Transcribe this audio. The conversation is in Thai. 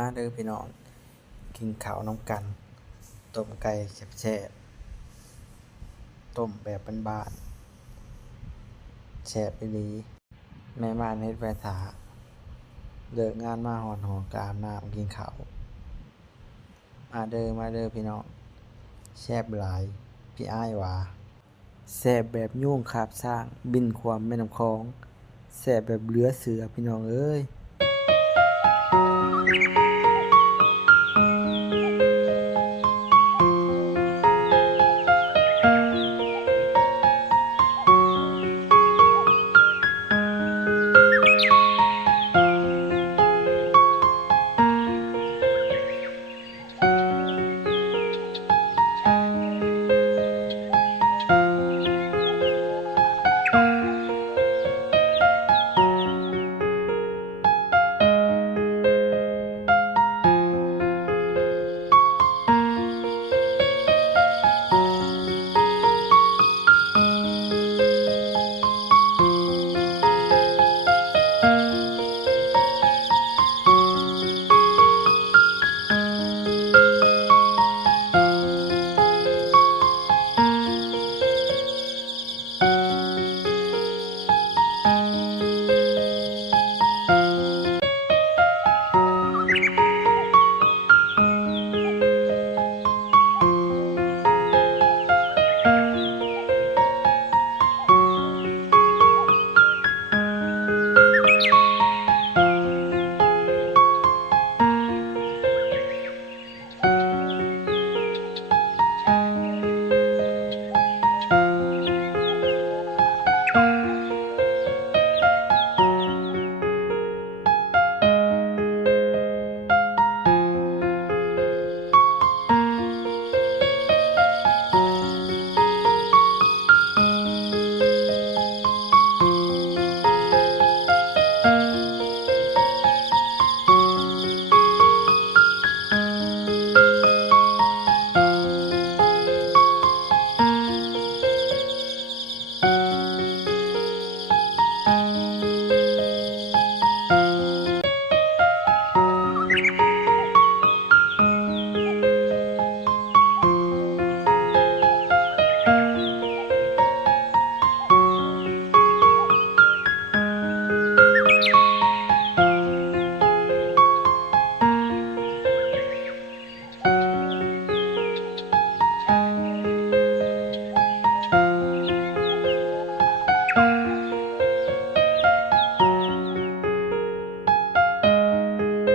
มาเด้อพี่น้องกินข้าวน้ำกันต้มไก่แซ่บๆต้มแบบบ้านๆแซ่บอีหลีแม่บ้านเฮ็ดไว้ท่าเลิกงานมาฮอดหอกอาบน้ำกินข้าวมาเด้อพี่น้องแซ่บหลายพี่อ้ายว่าแซ่บแบบยุงคาบช้างบินข้ามแม่น้ำคลองแซ่บแบบเหลือเชื่อพี่น้องเอ้ย